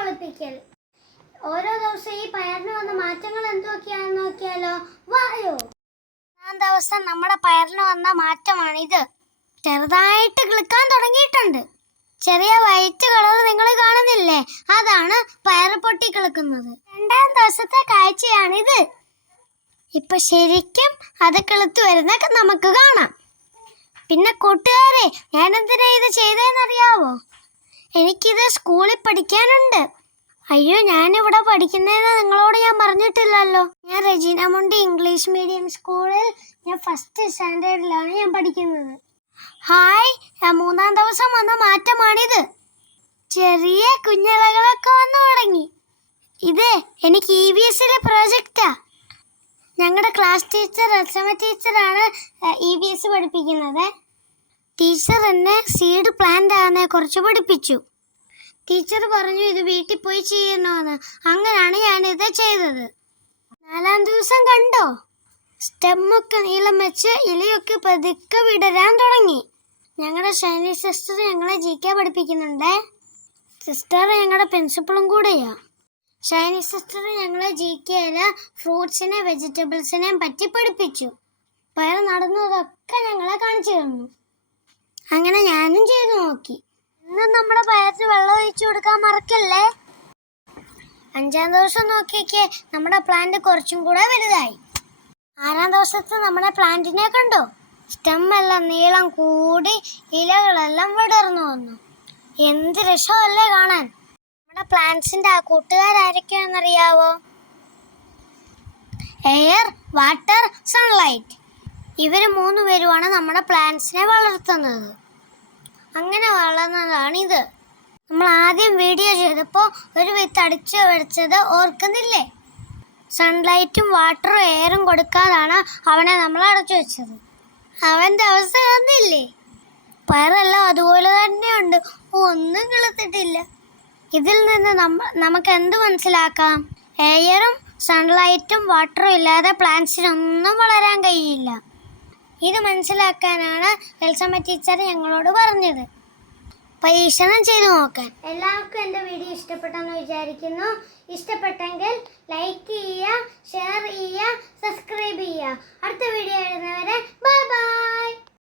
മുളപ്പിക്കൽ ഓരോ ദിവസവും ഈ പയറിന് വന്ന മാറ്റങ്ങൾ എന്തൊക്കെയാണെന്ന് നോക്കിയാലോ? വായോ. ഒന്നാം ദിവസം നമ്മുടെ പയറിന് വന്ന മാറ്റമാണിത്. ചെറുതായിട്ട് കിളിക്കാൻ തുടങ്ങിയിട്ടുണ്ട്. ചെറിയ വൈറ്റ് കളർ നിങ്ങൾ കാണുന്നില്ലേ? അതാണ് പയർ പൊട്ടി കിളിക്കുന്നത്. രണ്ടാം ദിവസത്തെ കാഴ്ചയാണിത്. ഇപ്പൊ ശരിക്കും അത് കിളുത്തു വരുന്നൊക്കെ നമുക്ക് കാണാം. പിന്നെ കൂട്ടുകാരെ ഞാനെന്തിനാ ഇത് ചെയ്തതെന്നറിയാവോ എനിക്കിത് സ്കൂളിൽ പഠിക്കാനുണ്ട്. അയ്യോ ഞാൻ ഞാനിവിടെ പഠിക്കുന്നതെന്ന് നിങ്ങളോട് ഞാൻ പറഞ്ഞിട്ടില്ലല്ലോ. ഞാൻ റെജീന മുണ്ടി ഇംഗ്ലീഷ് മീഡിയം സ്കൂളിൽ ഞാൻ ഫസ്റ്റ് സ്റ്റാൻഡേർഡിലാണ് ഞാൻ പഠിക്കുന്നത്. ഹായ് മൂന്നാം ദിവസം വന്ന മാറ്റമാണിത്. ചെറിയ കുഞ്ഞിളകളൊക്കെ വന്നു തുടങ്ങി. ഇത് എനിക്ക് ഇ വി എസിലെ പ്രോജക്റ്റാ ഞങ്ങളുടെ ക്ലാസ് ടീച്ചർ രസമ ടീച്ചറാണ് ഇ വി എസ് പഠിപ്പിക്കുന്നത്. ടീച്ചർ എന്നെ സീഡ് പ്ലാന്റ് ആകുന്നതിനെ കുറിച്ച് പഠിപ്പിച്ചു. ടീച്ചർ പറഞ്ഞു ഇത് വീട്ടിൽ പോയി ചെയ്യണമെന്ന് അങ്ങനെയാണ് ഞാനിത് ചെയ്തത്. നാലാം ദിവസം കണ്ടോ? സ്റ്റെമ്മൊക്കെ നീളം വെച്ച് ഇലയൊക്കെ പതുക്കെ വിടരാൻ തുടങ്ങി. ഞങ്ങളുടെ ഷൈനി സിസ്റ്റർ ഞങ്ങളെ ജി കെ പഠിപ്പിക്കുന്നുണ്ടേ. സിസ്റ്റർ ഞങ്ങളുടെ പ്രിൻസിപ്പളും കൂടെയാ. ഷൈനി സിസ്റ്റർ ഞങ്ങളെ ജി കെയിൽ ഫ്രൂട്ട്സിനെ വെജിറ്റബിൾസിനെയും പറ്റി പഠിപ്പിച്ചു. പയർ നടുന്നതൊക്കെ ഞങ്ങളെ കാണിച്ചു തന്നു. അങ്ങനെ ഞാനും ചെയ്തു നോക്കി. ഇന്ന് നമ്മുടെ പയറിന് വെള്ളം ഒഴിച്ചു കൊടുക്കാൻ മറക്കല്ലേ? അഞ്ചാം ദിവസം നോക്കിയൊക്കെ നമ്മുടെ പ്ലാന്റ് കുറച്ചും കൂടെ വലുതായി. ആറാം ദിവസത്തെ നമ്മുടെ പ്ലാന്റിനെ കണ്ടോ? സ്റ്റെം എല്ലാം നീളം കൂടി ഇലകളെല്ലാം വിടർന്നു വന്നു. എന്ത് രസമല്ലേ കാണാൻ? നമ്മുടെ പ്ലാന്റ്സിന്റെ ആ കൂട്ടുകാരാരൊക്കെയാണെന്നറിയാവോ? എയർ വാട്ടർ സൺലൈറ്റ് ഇവർ മൂന്ന് പേരുമാണ് നമ്മുടെ പ്ലാന്റ്സിനെ വളർത്തുന്നത്. അങ്ങനെ വളർന്നതാണിത്. നമ്മൾ ആദ്യം വീഡിയോ ചെയ്തപ്പോൾ ഒരു വിത്ത് അടിച്ചു വെച്ചത് ഓർക്കുന്നില്ലേ? സൺലൈറ്റും വാട്ടറും എയറും കൊടുക്കാതാണ് അവനെ നമ്മൾ അടച്ചു വെച്ചത്. അവന്റെ അവസ്ഥ കണ്ടില്ലേ പയറെല്ലാം അതുപോലെ തന്നെയുണ്ട്. ഒന്നും കിളുത്തിട്ടില്ല. ഇതിൽ നിന്ന് നമ്മ നമുക്ക് എന്ത് മനസ്സിലാക്കാം? എയറും സൺലൈറ്റും വാട്ടറും ഇല്ലാതെ പ്ലാന്റ്സിനൊന്നും വളരാൻ കഴിയില്ല. ഇത് മനസ്സിലാക്കാനാണ് എൽസമ്മ ടീച്ചർ ഞങ്ങളോട് പറഞ്ഞത്. പരീക്ഷണം ചെയ്തു നോക്കാൻ. എല്ലാവർക്കും എന്റെ വീഡിയോ ഇഷ്ടപ്പെട്ടെന്ന് വിചാരിക്കുന്നു. ഇഷ്ടപ്പെട്ടെങ്കിൽ ലൈക്ക് ചെയ്യുക